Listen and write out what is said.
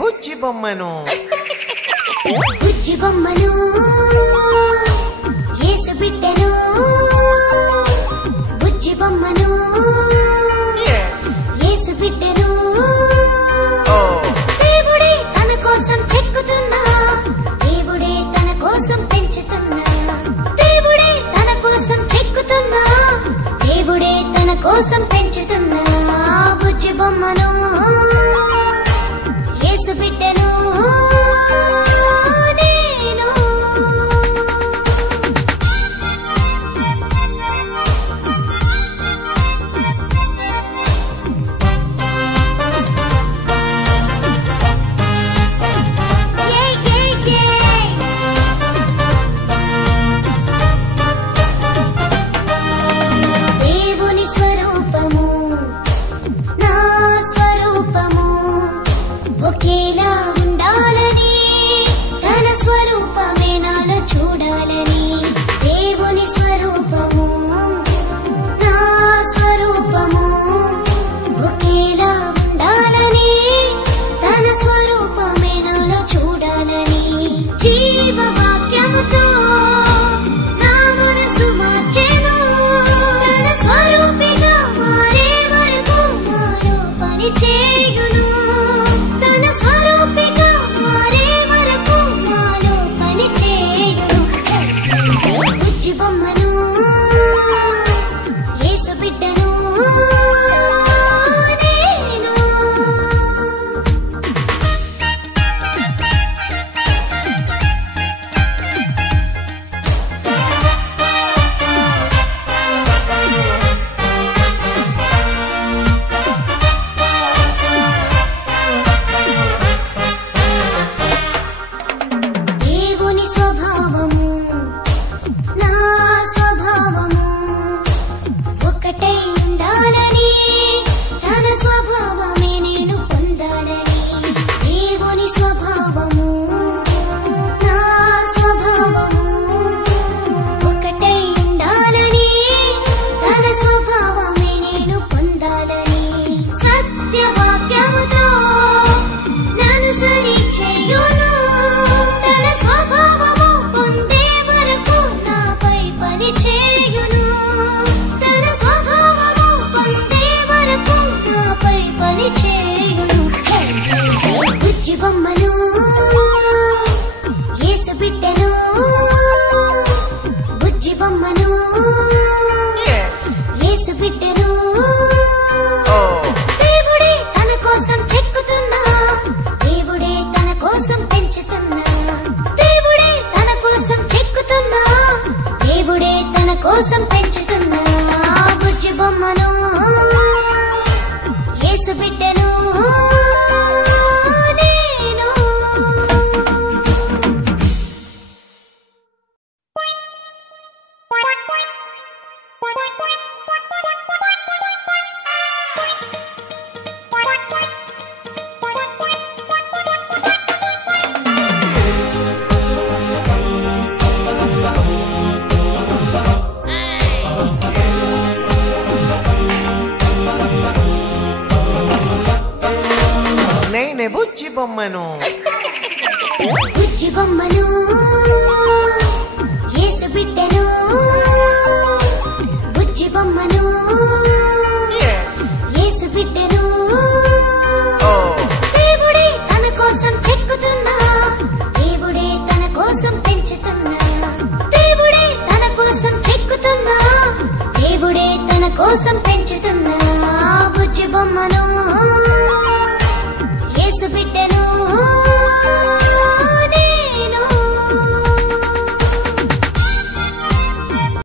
బుజ్జి బొమ్మను బుజ్జి బొమ్మను యేసు బిడ్డను బుజ్జి బొమ్మను యేసు బిడ్డను దేవుడే తన కోసం చెక్కుతున్నా దేవుడే తన కోసం పెంచుతున్నా దేవుడే తన కోసం చెక్కుతున్నా దేవుడే తన కోసం పెంచుతున్నా బుజ్జి బొమ్మను యేసు బిడ్డను నేను దేవుని స్వరూపము నా స్వరూపము ఒకేలా ఉండాలని తన స్వరూపమే నాలో చూడాలని దేవుని స్వరూపము నా స్వరూపము ఒకేలా ఉండాలని తన స్వరూపమే నాలో చూడాలని జీవవాక్యముతో నా మనసు మార్చెను తన స్వరూపిగా మారే వరకు నాలో పని చేయును బుజ్జి బొమ్మను యేసు బిడ్డను నేను దేవుని స్వభావము నా స్వభావము ఒకటే ఉండాలని తన స్వభావమే నేను పొందాలని దేవుని స్వభావము నా స్వభావము ఒకటే ఉండాలని తన స్వభావమే నేను పొందాలని సత్యవాక్యముతో నన్ను సరి చేయును తన స్వభావము పొందే వరకు నాపై పని చేయును తన స్వభావము పొందే వరకు నాపై పని చేయును బుజ్జి బొమ్మను యేసు బిడ్డను బుజ్జి బొమ్మను యేసు బిడ్డను దేవుడే తన కోసం చెక్కుతున్నా దేవుడే తన కోసం పెంచుతున్నా దేవుడే తన కోసం చెక్కుతున్నా దేవుడే తన కోసం పెంచుతున్నా బుజ్జి బొమ్మను యేసు బిడ్డను నేను బుజ్జి బొమ్మను బుజ్జి బొమ్మను యేసు బిడ్డను బుజ్జి బొమ్మను యేసు బిడ్డను దేవుడే తన కోసం చెక్కుతున్నా దేవుడే తన కోసం పెంచుతున్నా దేవుడే తన కోసం చెక్కుతున్నా దేవుడే తన కోసం పెంచుతున్నా బుజ్జి బొమ్మను